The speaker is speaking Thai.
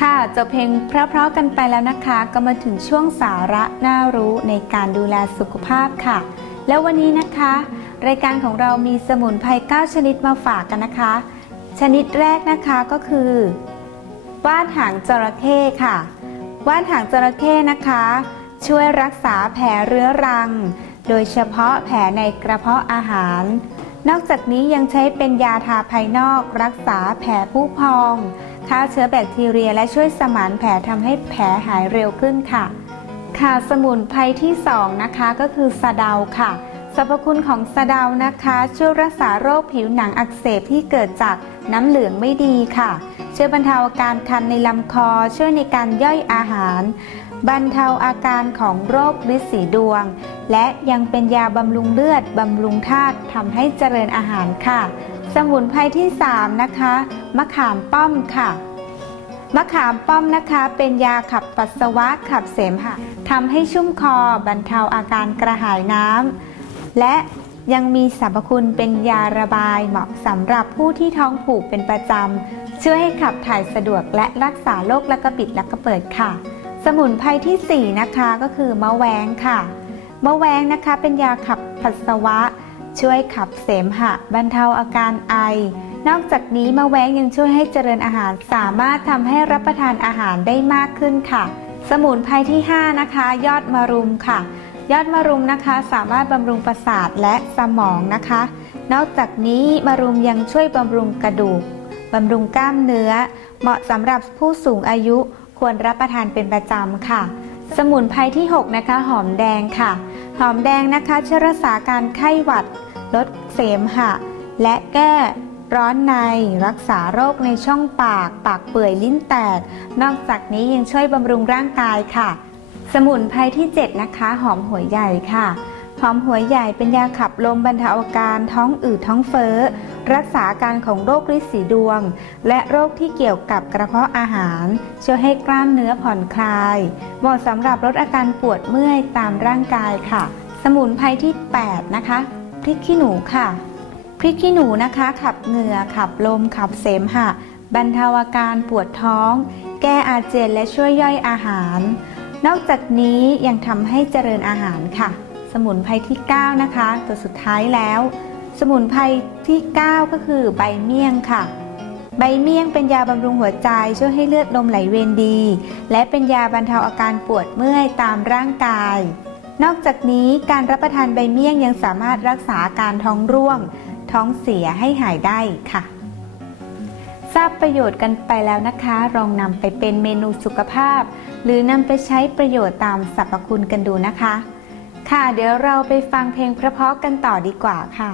ค่ะจบเพลงเพราะๆกันไปแล้วนะคะ ก็มาถึงช่วงสาระน่ารู้ในการดูแลสุขภาพค่ะ แล้ววันนี้นะคะ รายการของเรามีสมุนไพร9ชนิดมาฝากกันนะคะ ชนิดแรกนะคะก็คือว่านหางจระเข้ค่ะว่านหางจระเข้นะคะ ช่วยรักษาแผลเรื้อรัง โดยเฉพาะแผลในกระเพาะอาหาร นอกจากนี้ยังใช้เป็นยาทาภายนอก รักษาแผลผู้พอง ฆ่าเชื้อแบคทีเรียและช่วยสมานแผลทำให้แผลหายเร็วขึ้นค่ะ ค่ะสมุนไพรที่ 2 นะคะก็คือสะเดาค่ะสรรพคุณของสะเดานะคะ ช่วยรักษาโรคผิวหนังอักเสบที่เกิดจากน้ำเหลืองไม่ดีค่ะ ช่วยบรรเทาอาการคันในลำคอ ช่วยในการย่อยอาหาร บรรเทาอาการของโรคฤทธิ์สีดวง และยังเป็นยาบำรุงเลือดบำรุงธาตุทำให้เจริญอาหารค่ะ สมุนไพรที่ 3 นะคะ มะขามป้อมค่ะ มะขามป้อมนะคะเป็นยาขับปัสสาวะขับเสมหะทำให้ชุ่มคอบรรเทาอาการกระหายน้ำและยังมีสรรพคุณเป็นยาระบายเหมาะสำหรับผู้ที่ท้องผูกเป็นประจำ ช่วยให้ขับถ่ายสะดวกและรักษาโรคและกระปิดและกระเปิดค่ะ สมุนไพรทีสี่4 นะคะก็คือมะแวงค่ะ มะแวงนะคะเป็นยาขับปัสสาวะ ช่วยขับเสมหะ บรรเทาอาการไอ นอกจากนี้มะแว้งยังช่วยให้เจริญอาหาร สามารถทำให้รับประทานอาหารได้มากขึ้นค่ะ สมุนไพรที่ 5 นะคะ ยอดมะรุมค่ะ ยอดมะรุมนะคะ สามารถบำรุงประสาทและสมองนะคะ นอกจากนี้มะรุมยังช่วยบำรุงกระดูกบำรุงกล้ามเนื้อ เหมาะสำหรับผู้สูงอายุควรรับประทานเป็นประจำค่ะ สมุนไพรที่ 6 นะคะ หอมแดงค่ะ หอมแดงนะคะช่วยรักษาการไข้หวัด ลดเสมหะ และแก้ ร้อนในรักษาโรคในช่องปาก ปากเปื่อยลิ้นแตก นอกจากนี้ยังช่วยบำรุงร่างกายค่ะ สมุนไพรที่ 7 นะคะ หอมหัวใหญ่ค่ะหอมหัวใหญ่เป็นยาขับลมบรรเทาอาการท้องอืดท้องเฟ้อ รักษาอาการของโรคฤทธิ์สีดวง และโรคที่เกี่ยวกับกระเพาะอาหาร ช่วยให้กล้ามเนื้อผ่อนคลายเหมาะสำหรับลดอาการปวดเมื่อยตามร่างกายค่ะ สมุนไพรที่ 8 นะคะพริกขี้หนูค่ะ พริกขี้หนูนะคะ ขับเหงื่อขับลมขับเสมหะบรรเทาอาการปวดท้อง แก้อาเจียนและช่วยย่อยอาหาร นอกจากนี้ยังทำให้เจริญอาหารค่ะ สมุนไพรที่ 9 นะคะ ตัวสุดท้ายแล้ว สมุนไพรที่ 9 ก็คือใบเมี่ยงค่ะ ใบเมี่ยงเป็นยาบำรุงหัวใจช่วยให้เลือดลมไหลเวียนดี และเป็นยาบรรเทาอาการปวดเมื่อยตามร่างกาย นอกจากนี้การรับประทานใบเมี่ยงยังสามารถรักษาอาการท้องร่วง ท้องเสียให้หายได้ค่ะ ทราบประโยชน์กันไปแล้วนะคะ ลองนำไปเป็นเมนูสุขภาพ หรือนำไปใช้ประโยชน์ตามสรรพคุณกันดูนะคะ ค่ะ เดี๋ยวเราไปฟังเพลงเพราะๆกันต่อดีกว่าค่ะ